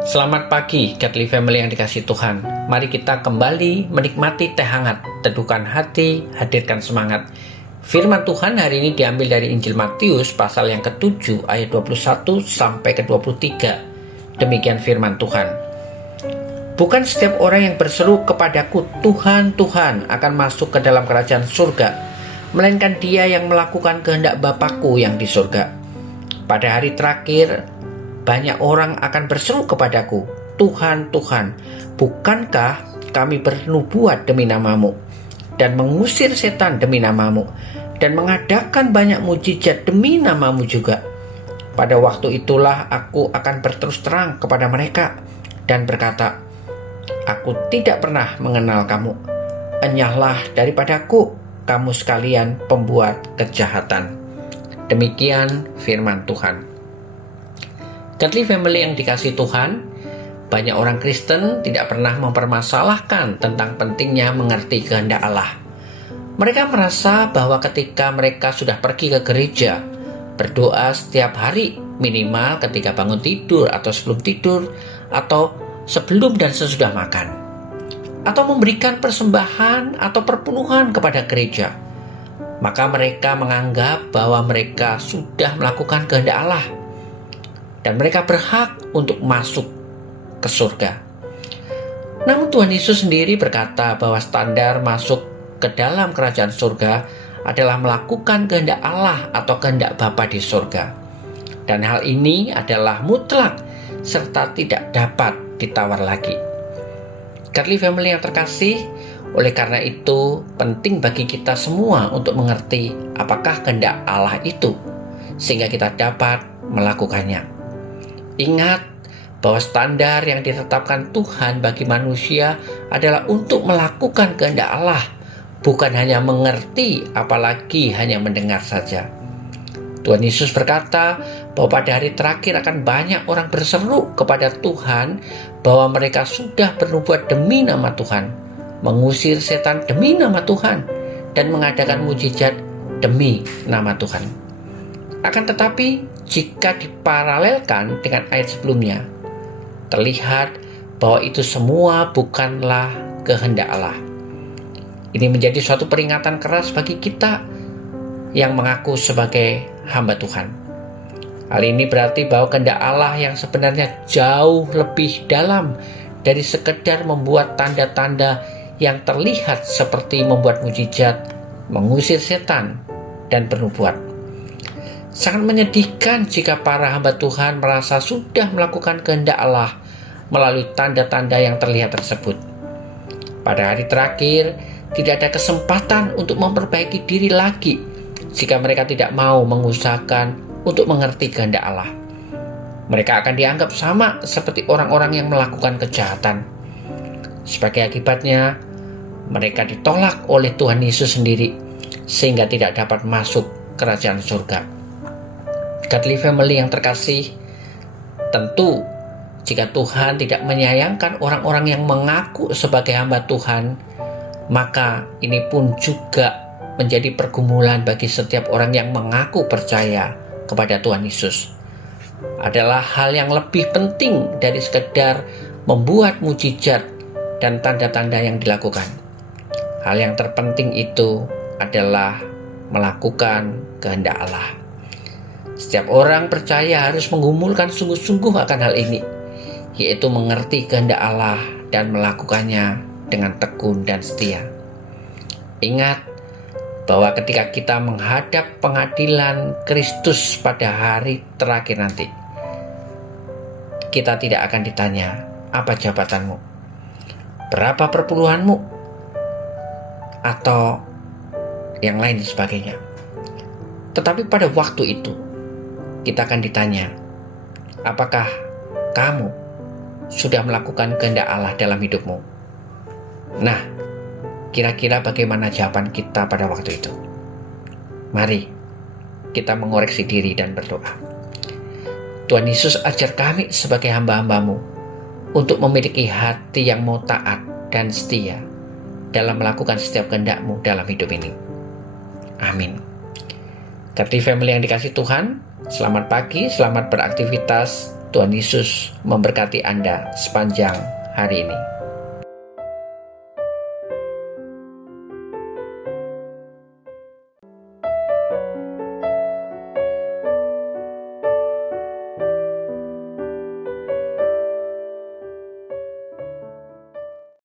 Selamat pagi, Godly Family yang dikasihi Tuhan. Mari kita kembali menikmati teh hangat, teduhkan hati, hadirkan semangat. Firman Tuhan hari ini diambil dari Injil Matius pasal yang ke-7 ayat 21 sampai ke-23. Demikian firman Tuhan. Bukan setiap orang yang berseru kepadaku, Tuhan, Tuhan, akan masuk ke dalam kerajaan surga, melainkan dia yang melakukan kehendak Bapa-Ku yang di surga. Pada hari terakhir, banyak orang akan berseru kepadaku, Tuhan, Tuhan, bukankah kami bernubuat demi namamu, dan mengusir setan demi namamu, dan mengadakan banyak mujizat demi namamu juga. Pada waktu itulah aku akan berterus terang kepada mereka, dan berkata, aku tidak pernah mengenal kamu. Enyahlah daripadaku, kamu sekalian pembuat kejahatan. Demikian firman Tuhan. Godly Family yang dikasihi Tuhan, banyak orang Kristen tidak pernah mempermasalahkan tentang pentingnya mengerti kehendak Allah. Mereka merasa bahwa ketika mereka sudah pergi ke gereja, berdoa setiap hari, minimal ketika bangun tidur atau sebelum tidur, atau sebelum dan sesudah makan, atau memberikan persembahan atau perpuluhan kepada gereja, maka mereka menganggap bahwa mereka sudah melakukan kehendak Allah dan mereka berhak untuk masuk ke surga. Namun Tuhan Yesus sendiri berkata bahwa standar masuk ke dalam kerajaan surga adalah melakukan kehendak Allah atau kehendak Bapa di surga. Dan hal ini adalah mutlak serta tidak dapat ditawar lagi. Godly Family yang terkasih, oleh karena itu penting bagi kita semua untuk mengerti apakah kehendak Allah itu, sehingga kita dapat melakukannya. Ingat bahwa standar yang ditetapkan Tuhan bagi manusia adalah untuk melakukan kehendak Allah, bukan hanya mengerti, apalagi hanya mendengar saja. Tuhan Yesus berkata bahwa pada hari terakhir akan banyak orang berseru kepada Tuhan bahwa mereka sudah bernubuat demi nama Tuhan, mengusir setan demi nama Tuhan, dan mengadakan mujizat demi nama Tuhan. Akan tetapi, jika diparalelkan dengan ayat sebelumnya, terlihat bahwa itu semua bukanlah kehendak Allah. Ini menjadi suatu peringatan keras bagi kita yang mengaku sebagai hamba Tuhan. Hal ini berarti bahwa kehendak Allah yang sebenarnya jauh lebih dalam dari sekedar membuat tanda-tanda yang terlihat seperti membuat mujizat, mengusir setan, dan bernubuat. Sangat menyedihkan jika para hamba Tuhan merasa sudah melakukan kehendak Allah melalui tanda-tanda yang terlihat tersebut. Pada hari terakhir, tidak ada kesempatan untuk memperbaiki diri lagi jika mereka tidak mau mengusahakan untuk mengerti kehendak Allah. Mereka akan dianggap sama seperti orang-orang yang melakukan kejahatan. Sebagai akibatnya, mereka ditolak oleh Tuhan Yesus sendiri sehingga tidak dapat masuk kerajaan surga. Godly Family yang terkasih, tentu jika Tuhan tidak menyayangkan orang-orang yang mengaku sebagai hamba Tuhan, maka ini pun juga menjadi pergumulan bagi setiap orang yang mengaku percaya kepada Tuhan Yesus. Adalah hal yang lebih penting dari sekedar membuat mujizat dan tanda-tanda yang dilakukan. Hal yang terpenting itu adalah melakukan kehendak Allah. Setiap orang percaya harus menggumulkan sungguh-sungguh akan hal ini, yaitu mengerti kehendak Allah dan melakukannya dengan tekun dan setia. Ingat bahwa ketika kita menghadap pengadilan Kristus pada hari terakhir nanti, kita tidak akan ditanya, apa jabatanmu, berapa perpuluhanmu, atau yang lain sebagainya. Tetapi pada waktu itu, kita akan ditanya, apakah kamu sudah melakukan kehendak Allah dalam hidupmu? Nah, kira-kira bagaimana jawaban kita pada waktu itu? Mari kita mengoreksi diri dan berdoa. Tuhan Yesus, ajar kami sebagai hamba-hambamu untuk memiliki hati yang mau taat dan setia dalam melakukan setiap kehendak-Mu dalam hidup ini. Amin. Godly Family yang dikasihi Tuhan, selamat pagi, selamat beraktivitas, Tuhan Yesus memberkati Anda sepanjang hari ini.